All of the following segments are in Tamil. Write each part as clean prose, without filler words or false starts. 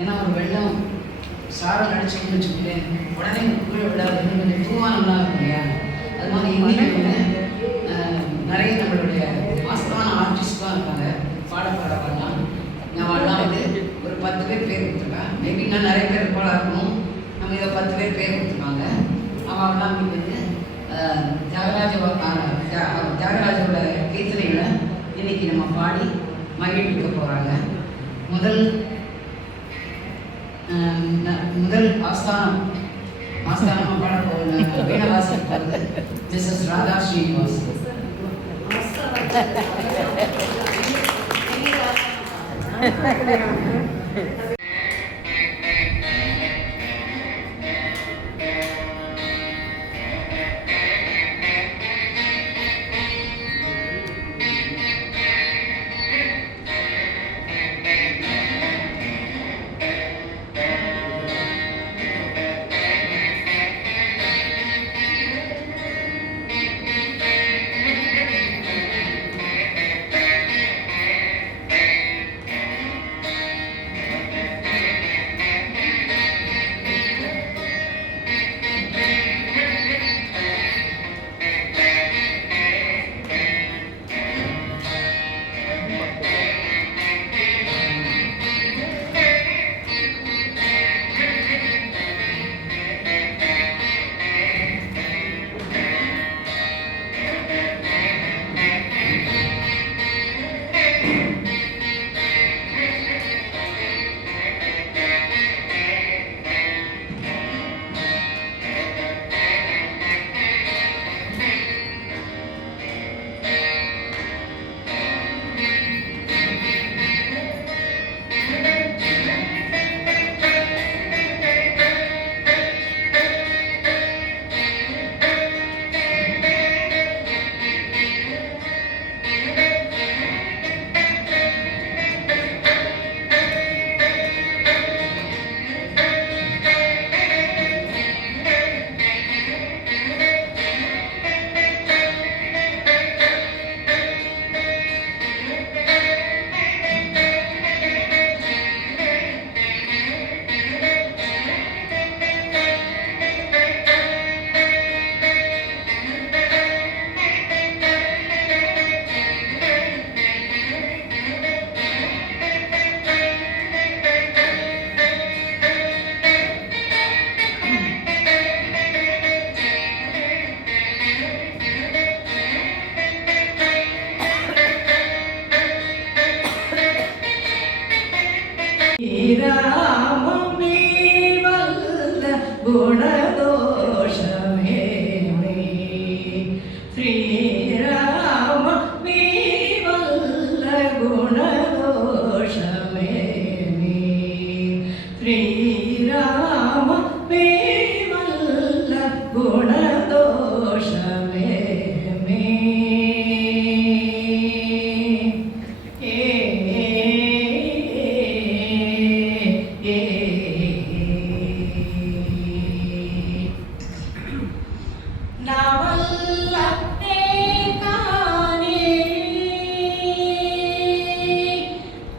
ஏன்னா ஒரு வெள்ளம் சாரம் அடிச்சுன்னு வச்சுக்கிட்டேன் உடனே கீழே விடாதுன்னு கொஞ்சம் தூவானம்லாம் இருக்கும் இல்லையா. அது மாதிரி இன்னைக்கு வந்து நிறைய நம்மளுடைய மாஸ்டரான ஆர்டிஸ்ட்லாம் இருக்காங்க, பாடப்பாடலாம். நான் வந்து ஒரு 10 பேர் கொடுத்துருக்கேன். மேபி நான் நிறைய பேர் பாட இருக்கணும். நம்ம இதை 10 பேர் கொடுத்துருக்காங்க. அவெல்லாம் வந்து தியாகராஜோட கீர்த்தனைகளை இன்னைக்கு நம்ம பாடி மகிழ்விக்க போகிறாங்க. முதல் ஆஸ்தானமாக பாட போகிற வீணவாசிக்கு போகிறது Mrs Radha Srinivas.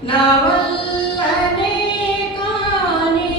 Navallane Kani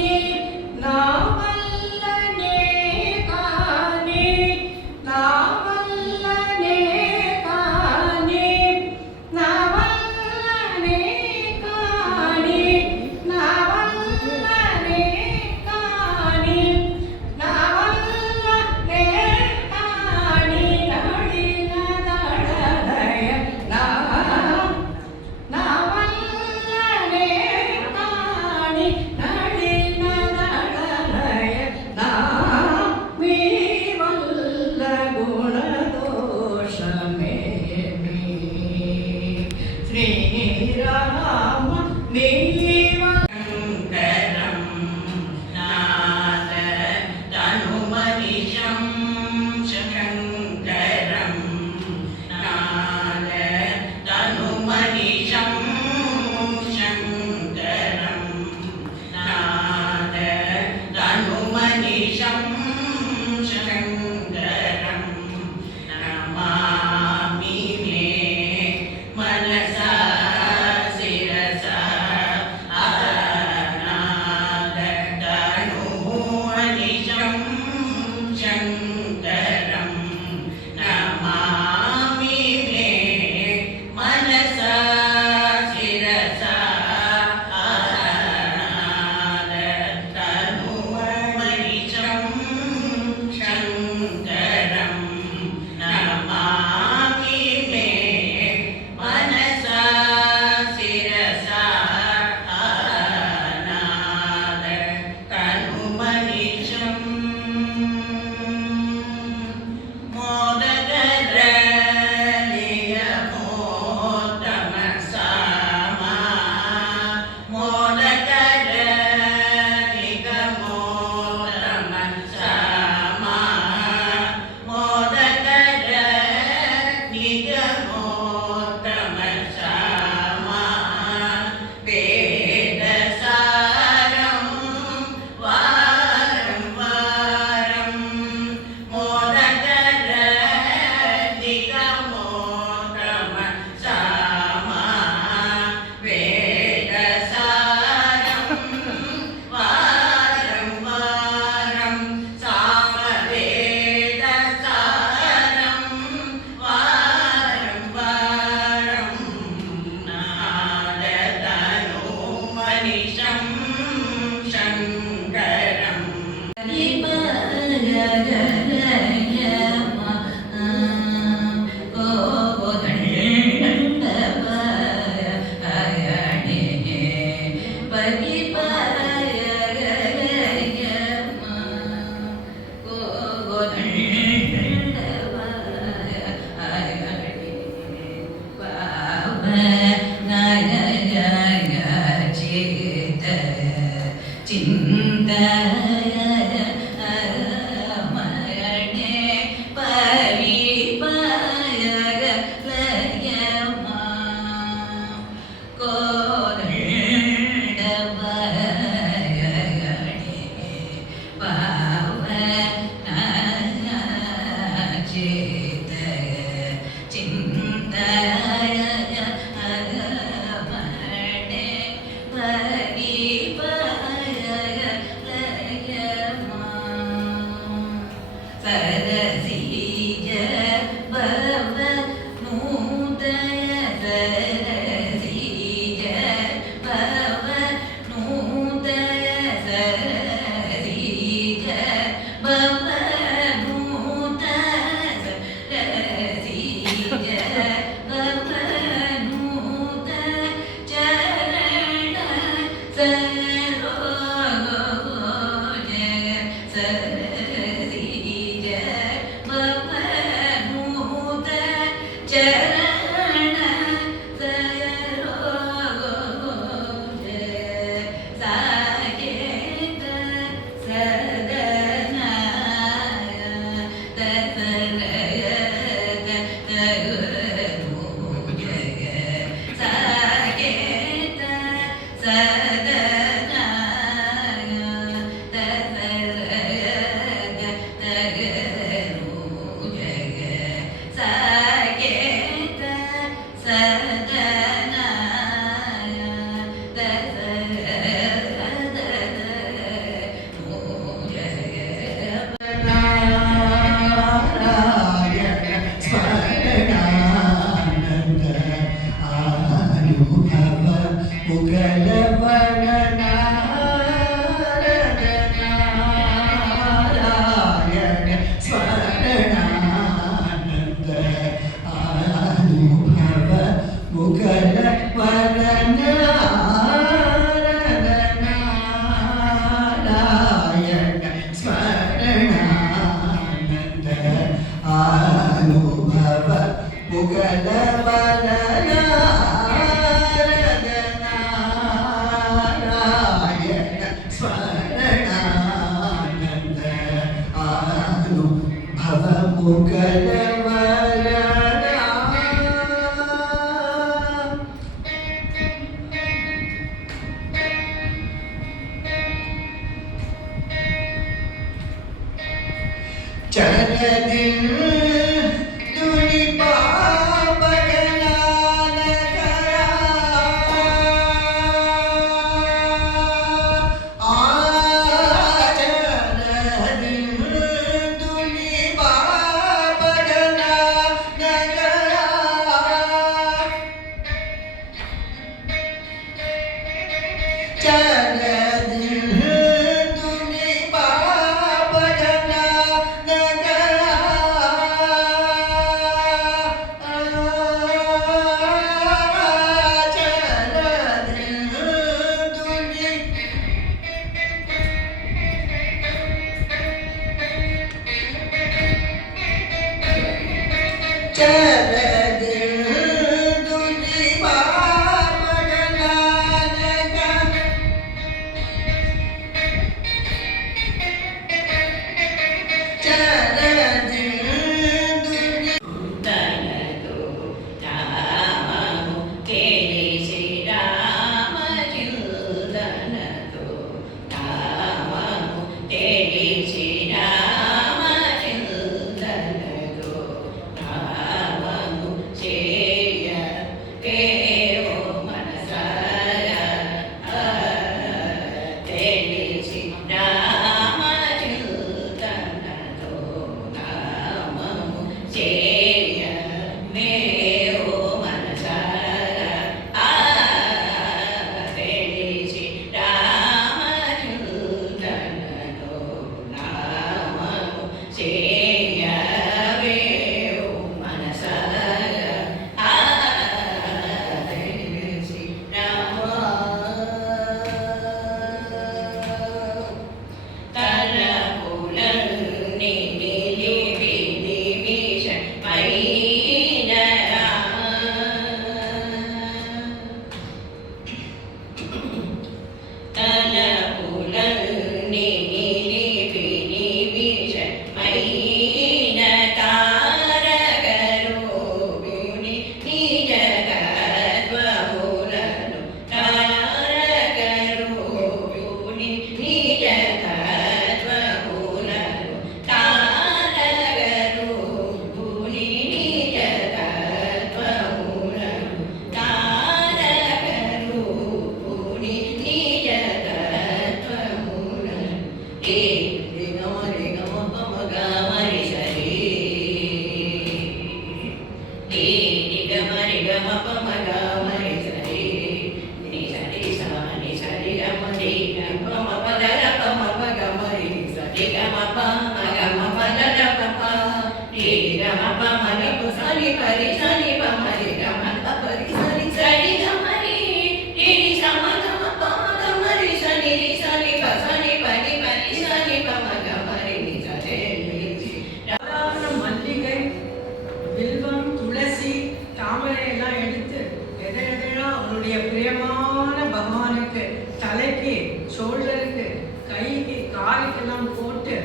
ஷோல்டருக்கு, கைக்கு, காலுக்கெல்லாம் போட்டு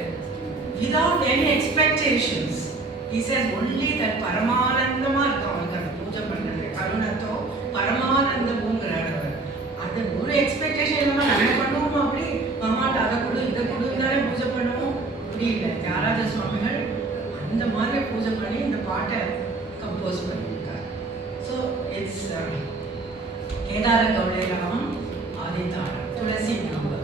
without any expectations. He says only that பரமானந்தமா இருக்கும் அவனுக்கு அந்த பூஜை பண்ணது. கருணத்தோ பரமானந்தமுங்கிறார் அவர். அது ஒரு எக்ஸ்பெக்டேஷன் இல்லாமல் நம்ம பண்ணுவோம். அப்படி அம்மாட்ட அதை கொடு இதை கொடுத்தாலே பூஜை பண்ணுவோம். புரியல. தியாகராஜ சுவாமிகள் அந்த மாதிரி பூஜை பண்ணி இந்த பாட்டை கம்போஸ் பண்ணியிருக்கார். So it's Kedara கௌடே Ramam ஆதித்தாரம் Thulasi number.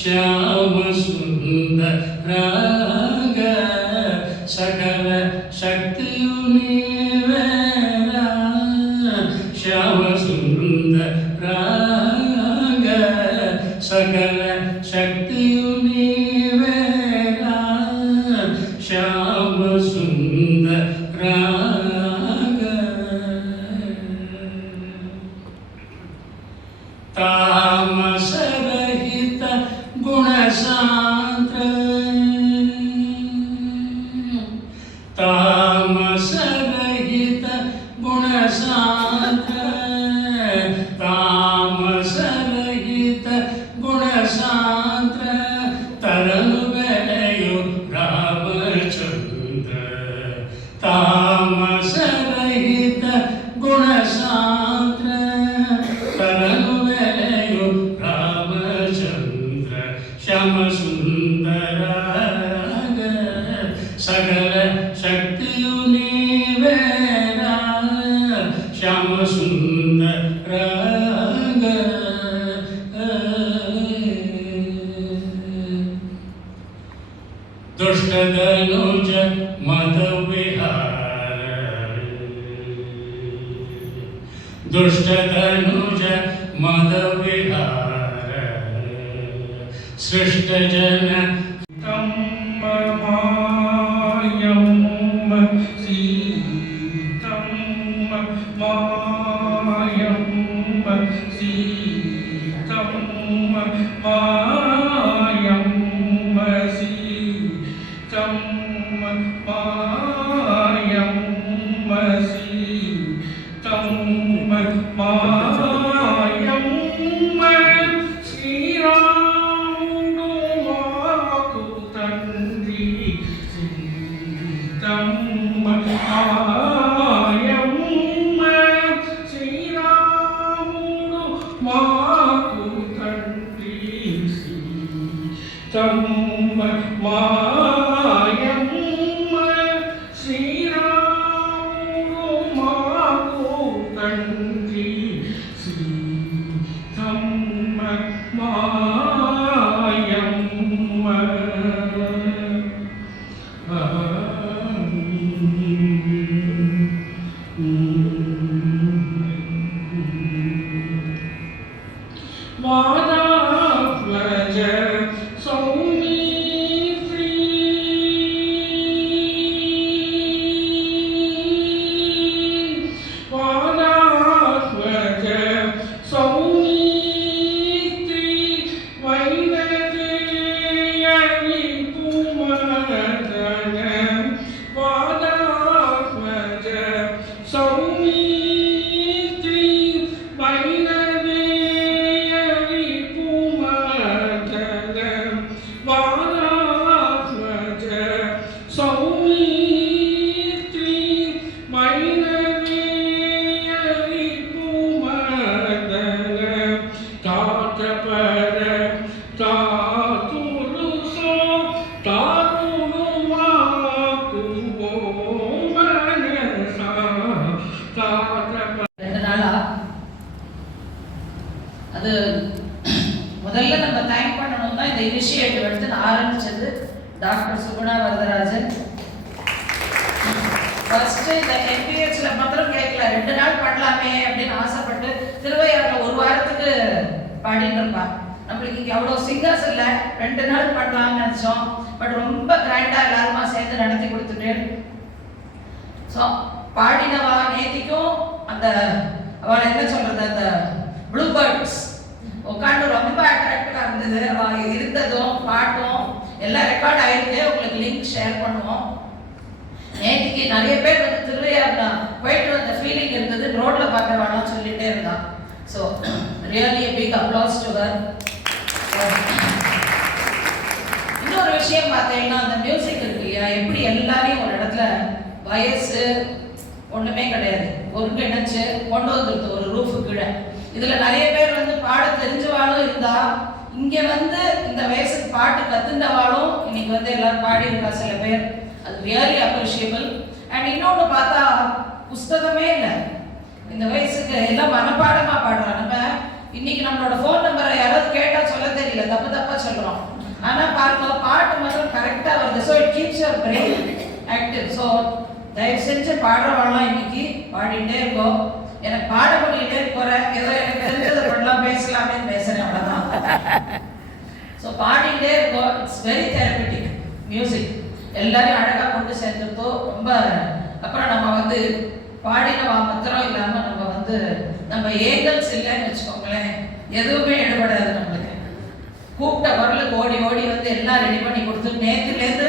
Shyam सुंदर राग सकल शक्तियों नीवेरा श्याम सुंदर राग सकल शक्तियों नीवेरा श्याम सुंदर राग तामस रहित गुण सांद्र तामस रहित गुण सांद्र तामस रहित गुण सांद्र तरनु बेलयु रामचंद्र तामस रहित गुण सांद्र तरनु बेलयु रामचंद्र श्याम सुंदर सकल शक्तियों नीवेरा श्याम सुंदर दुष्ट धनुज मद विहार दुष्ट धनुज मद विहार सृष्ट जन அது முதல்ல நம்ம தேங்க் பண்ணணும் தான் இந்த இனிஷியேட்டிவ் எடுத்து நான் ஆரம்பிச்சது டாக்டர் சுகுணா வரதராஜன். ஃபர்ஸ்ட் இந்த MPHல மாத்திரம் கேட்கல, 2 நாள் பண்ணலாமே அப்படின்னு ஆசைப்பட்டு திருவையாறுல ஒரு வாரத்துக்கு பாடிட்டு இருப்பான். நம்மளுக்கு இங்கே அவ்வளோ சிங்கர்ஸ் இல்லை, 2 நாள் பண்ணலாம்னு நினச்சோம். பட் ரொம்ப கிராண்டாக எல்லாருமா சேர்ந்து நடத்தி கொடுத்துட்டு ஸோ பாடினவா நேத்திக்கும் அந்த அவளை என்ன சொல்றது அந்த ப்ளூ பேர்ட்ஸ் உட்காந்து ரொம்ப அட்ராக்டிவாக இருந்தது. அவள் இருந்ததும் பாட்டும் எல்லாம் ரெக்கார்ட் ஆகிருக்கு, உங்களுக்கு லிங்க் ஷேர் பண்ணுவோம். நேற்றுக்கு நிறைய பேர் வந்து திருவையாறுல போயிட்டு வந்த ஃபீலிங் இருந்தது, ரோட்ல பார்க்கவான்னு சொல்லிட்டே இருந்தான். So really big applause to her. இன்னொரு விஷயம் பார்த்தீங்கன்னா அந்த மியூசிக் இருக்கு இல்லையா, எப்படி எல்லாரையும் ஒரு இடத்துல வயசு ஒன்றுமே கிடையாது ஒருங்கிணைச்சு கொண்டு வந்துருது ஒரு ரூஃபு கீழே. இதில் நிறைய பேர் வந்து பாட தெரிஞ்சவாளும் இருந்தா, இங்கே வந்து இந்த வயசுக்கு பாட்டு கற்றுண்டவாளும் இன்னைக்கு வந்து எல்லாரும் பாடி இருக்கா சில பேர். அது ரியலி அப்ரிஷியபிள். அண்ட் இன்னொன்று பார்த்தா புஸ்தகமே இல்லை, இந்த வயசுக்கு எல்லாம் மனப்பாடமாக பாடுறோம். நம்ம இன்னைக்கு நம்மளோட ஃபோன் நம்பரை யாராவது கேட்டால் சொல்ல தெரியல, தப்பாக சொல்கிறோம். ஆனால் பாருங்க, பாட்டு மட்டும் கரெக்டாக வருது. So it keeps your brain active. So தயவு செஞ்சு பாடுறவாள்லாம் இன்னைக்கு பாடிட்டே இருக்கோம். எனக்கு பாட முடியிட்டே போகிறேன், ஏதோ எனக்கு தெரிஞ்சதை பண்ணலாம், பேசலாமே பேசுகிறேன், அவ்வளோதான். ஸோ பாடிட்டே இருக்கோம். It's very therapeutic music. எல்லாரையும் அழகாக கொண்டு சேர்ந்துட்டோ ரொம்ப. அப்புறம் நம்ம வந்து பாடின மாத்திரம் இல்லாமல் நம்ம ஏங்கல்ஸ் இல்லைன்னு வச்சுக்கோங்களேன், எதுவுமே எடுபடாது நம்மளுக்கு. கூப்பிட்ட குரலுக்கு ஓடி ஓடி வந்து எல்லாம் ரெடி பண்ணி கொடுத்து நேற்றுலேருந்து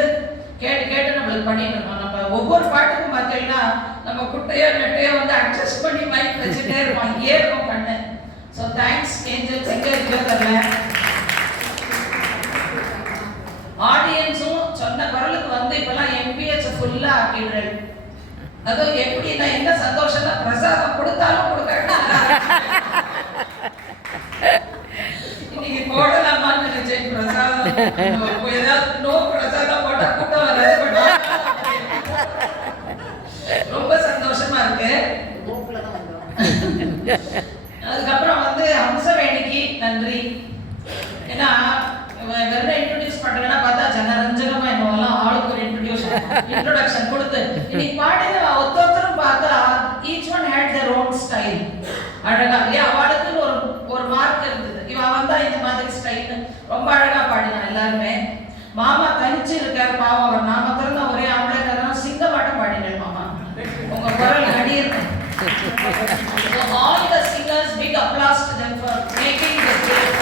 கேட்டு நம்மளுக்கு பண்ணிட்டு இருக்கோம். நம்ம ஒவ்வொரு பாட்டுக்கும் பார்த்தீங்கன்னா நம்ம குட்டையோ நெட்டையோ வந்து அட்ஜஸ்ட் பண்ணி மைக் வச்சுட்டே இருப்போம், இங்கே இருக்கும் பண்ணு. ஸோ தேங்க்ஸ் ஏஞ்சல்ஸ், எங்கே இருக்கோ தெரியல. ஆடியன்ஸும் சொன்ன குரலுக்கு வந்து இப்பெல்லாம் எம்பிஎச் ஃபுல்லாக ஆக்கிடுறேன். அதுவும் எப்படின்னா என்ன சந்தோஷம்னா பிரசாதம் கொடுத்தாலும் கொடுக்கணும். இன்னைக்கு போடலாமான்னு நினைச்சேன் பிரசாதம். ஏதாவது நோ பிரசாதம் போட்டா கூட்டம் வராது. ரொம்ப சந்தோஷமா இருக்கு. அதுக்கப்புறம் வந்து ஹம்சவேணிக்கு நன்றி. ஏன்னா வெறும் இன்ட்ரோடியூஸ் பண்றேன்னா பார்த்தா ஜனரஞ்சகமா என்னவெல்லாம் ஆளுக்கு ஒரு இன்ட்ரோடக்ஷன் கொடுத்து இன்னைக்கு பாடின ஒருத்தரும் பார்த்தா each one had their own style. அழகா இல்லையா? அவளுக்கு ஒரு மார்க் இருந்தது. இவன் வந்தா இந்த மாதிரி ஸ்டைல் ரொம்ப அழகா பாடினான் எல்லாருமே. மாமா தனிச்சு இருக்காரு பாவம். அவர் நாம திறந்த ஒரே ஆம்பளை சிங்கமாட்டம் பாடினேன் மாமா. உங்க குரல் அடி இருக்கு. All the singers, big applause to them for making this great.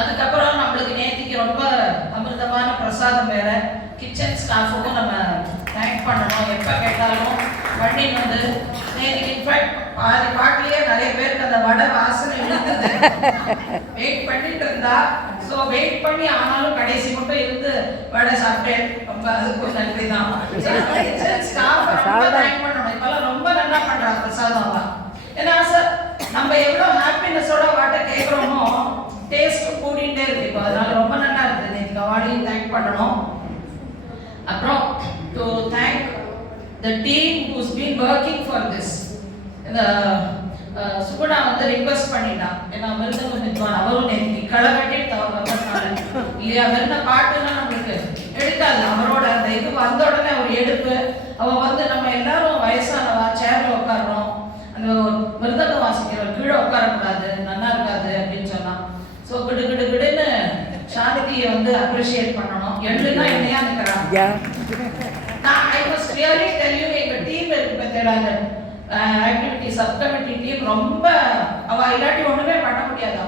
அதுக்கப்புறம் நம்மளுக்கு நேத்திக்கு ரொம்ப அமிர்தமான பிரசாதம் வேற. கிச்சன் ஸ்டாஃபுக்கும் நம்ம தேங்க் பண்ணணும். எப்போ கேட்டாலும் பண்ணின்னு வந்து நேத்திக்கு இன்ஃபேக்ட் பாட்டிலேயே நிறைய பேருக்கு அந்த வடை வாசனை இருந்தது. வெயிட் பண்ணிட்டு இருந்தா. ஸோ வெயிட் பண்ணி ஆனாலும் கடைசி மட்டும் இருந்து வடை சாப்பிட்டேன். ரொம்ப அதுக்கும் நன்றி தான். கிச்சன் ஸ்டாஃப் ரொம்ப தேங்க் பண்ணணும். இப்பெல்லாம் ரொம்ப நல்லா பண்றாங்க பிரசாதம். ஏன்னா சார் நம்ம எவ்வளோ ஹாப்பினஸோட வாட்டை கேட்குறோமோ டேஸ்ட்டும் கூடிகிட்டே இருக்கு. இப்போ அதனால ரொம்ப நல்லா இருக்குது. நேற்று அவார்டையும் தேங்க் பண்ணணும். அப்புறம் to thank the team who's been working for this. இந்த சுகுணா வந்து ரிக்வெஸ்ட் பண்ணிட்டான். ஏன்னா மிருதங்க வித்வான் அவரும் நேற்று களை கட்டிட்டு அவர் வந்ததுனால இல்லையா, வெறும் பாட்டுன்னா நம்மளுக்கு எடுக்காது. அவரோட அந்த இது வந்த உடனே ஒரு எடுப்பு. அவள் வந்து நம்ம எல்லாரும் வயசானவா சேர்ல உட்காரணும், அந்த மிருதங்க வாசிக்கிறவர் கீழே உட்காரக்கூடாது, நல்லா இருக்காது அப்படின்னு சொன்னான். ஸோ கிடுன்னு சாந்தியை வந்து அப்ரிஷியேட் பண்ணணும். எழுதுனா என்னையா நிற்கிறாங்க. நான் I was clearly tell you, எங்கள் டீம் இருக்கு பார்த்தீங்களா, அந்த ஆக்டிவிட்டி சப்கமிட்டி டீம் ரொம்ப அவள் இல்லாட்டி ஒன்றுமே பண்ண முடியாதா.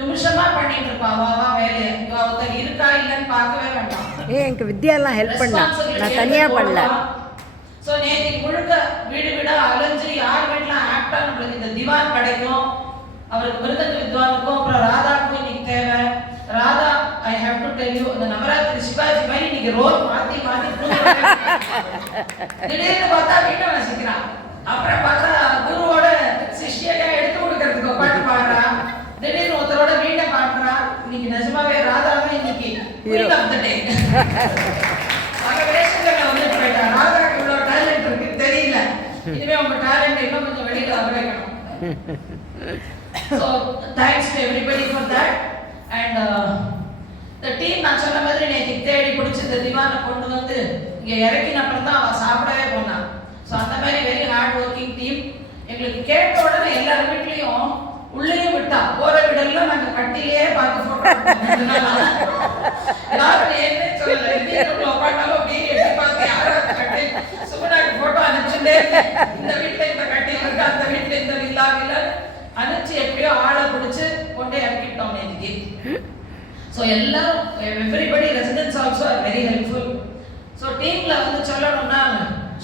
நிமிஷமா பண்ணிட்டு இருப்பா அவா வேலையை. ஒருத்தர் இருக்கா இல்லைன்னு பார்க்கவே வேண்டாம். எனக்கு வித்யாலாம் ஹெல்ப் பண்ணா, நான் தனியாக பண்ணல. ஸோ நேற்று முழுக்க வீடு வீடாக அலைஞ்சு யார் வீட்டில் ஆக்டாக நம்மளுக்கு இந்த திவான் கிடைக்கும். அவருக்கு மிருதங்க வித்வானுக்கும் அப்புறம் ராதாவுக்கும் இன்னைக்கு தேவை. Radha I have to tell you, இந்த நவராத்திரி சிவாஜி மாதிரி இன்னைக்கு ரோல் மாற்றி திடீர்னு பார்த்தா வீட்டை வசிக்கிறான். அப்புறம் பார்த்தா குருவோட சிஷ்யையா எடுத்து கொடுக்கறதுக்கு பாட்டு பாடுறான். திடீர்னு ஒருத்தரோட வீட்டை பாடுறான். இன்னைக்கு நிஜமாவே ராதா தான் இன்னைக்கு குயின் ஆஃப் த டே. அந்த வேஷங்களை வந்துட்டு போயிட்டா. ராதாக்கு இவ்வளோ டேலண்ட் இருக்குன்னு தெரியல. இனிமே உங்க டேலண்ட் இன்னும் கொஞ்சம் வெளியில வர வைக்கணும். So thanks to everybody for that. And the team நான் சொன்ன மாதிரி நேற்று தேடி பிடிச்சி இந்த திவானை கொண்டு வந்து இங்கே இறக்கின அப்புறம் தான் அவள் சாப்பிடவே போனான். ஸோ அந்த மாதிரி வெரி ஹார்ட் ஒர்க்கிங் டீம். எங்களுக்கு கேட்ட உடனே எல்லார் வீட்லேயும் உள்ளேயும் விட்டா. போகிற வீடெல்லாம் நாங்கள் கட்டிலேயே பார்த்து ஃபோட்டோ யாரும் ஏன்னே சொல்லலை. வீட்டுக்குள்ள உட்காந்தாலும் அப்படியே எட்டி பார்த்து யாராவது கட்டி சுகுணாக்கு ஃபோட்டோ அனுப்பிச்சுட்டே, இந்த வீட்டில் இந்த கட்டி இருக்கு, அந்த வீட்டில் இந்த வில்லா அனுப்பிச்சு எப்படியோ ஆளை பிடிச்சி கொண்டே இறக்கிட்டோம் நேற்றுக்கு. ஸோ எல்லாரும் everybody residents also are very helpful. So டீமில் வந்து சொல்லணும்னா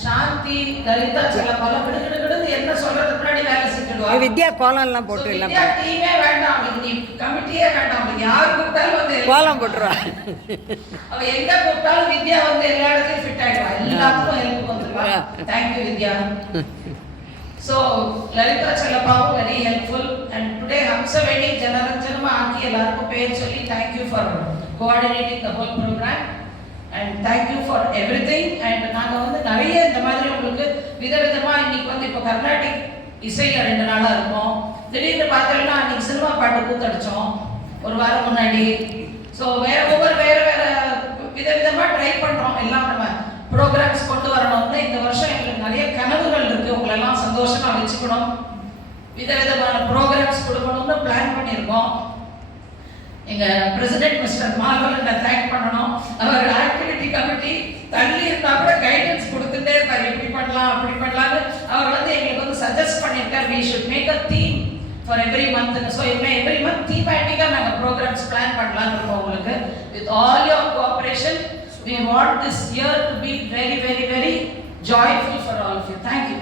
சாந்தி, லலிதா, சில பல கிடுகிடுன்னு என்ன சொல்றது முன்னாடி வேலை செஞ்சுடுவாங்க. வித்யா கோலம்லாம் போட்டு இல்லை, வித்யா டீமே வேண்டாம் அவளுக்கு, நீ கமிட்டியே வேண்டாம் அவளுக்கு. யார் கூப்பிட்டாலும் வந்து கோலம் போட்டுருவா. அவள் எங்கே கூப்பிட்டாலும் வித்யா வந்து எல்லா இடத்துலையும் ஃபிட் ஆகிடுவா, எல்லாத்துக்கும் ஹெல்ப் வந்துடுவா. Thank you Vidya. So Lalita Chalapavu very helpful, and today Hamsaveni Janaranjanama ஆக்கி எல்லாருக்கும் பேர் சொல்லி thank you for coordinating the whole program. And thank you for everything. And நாங்கள் வந்து நிறைய இந்த மாதிரி உங்களுக்கு விதவிதமாக இன்னைக்கு வந்து இப்போ கர்நாடிக் இசையில் 2 நாளாக இருக்கோம். திடீர்னு பார்த்தோம்னா அன்றைக்கி சினிமா பாட்டு கூத்தடிச்சோம் ஒரு வாரம் முன்னாடி. ஸோ ஒவ்வொரு வேறு விதவிதமாக ட்ரை பண்ணுறோம். எல்லாம் நம்ம ப்ரோக்ராம்ஸ் கொண்டு வரணும்னு இந்த வருஷம் எங்களுக்கு நிறைய கனவுகள் இருக்குது. உங்களெல்லாம் சந்தோஷமாக வச்சுக்கணும், விதவிதமான ப்ரோக்ராம்ஸ் கொடுக்கணும்னு பிளான் பண்ணியிருக்கோம். எங்கள் பிரசிடென்ட் மிஸ்டர் மார்வலனை தேங்க் பண்ணணும். அவர் ஆக்டிவிட்டி கமிட்டி தள்ளி இருந்தால் கூட கைடன்ஸ் கொடுத்துட்டே இருப்பார், இப்படி பண்ணலாம் அப்படி பண்ணலான்னு. அவர் வந்து எங்களுக்கு வந்து சஜஸ்ட் பண்ணியிருக்கார் we should make a theme for every month. So every month thematic-ஆ நாங்கள் ப்ரோக்ராம்ஸ் பிளான் பண்ணலான்னு இருக்கோம் உங்களுக்கு. with all your cooperation we want this year to be very very very joyful for all of you. Thank you.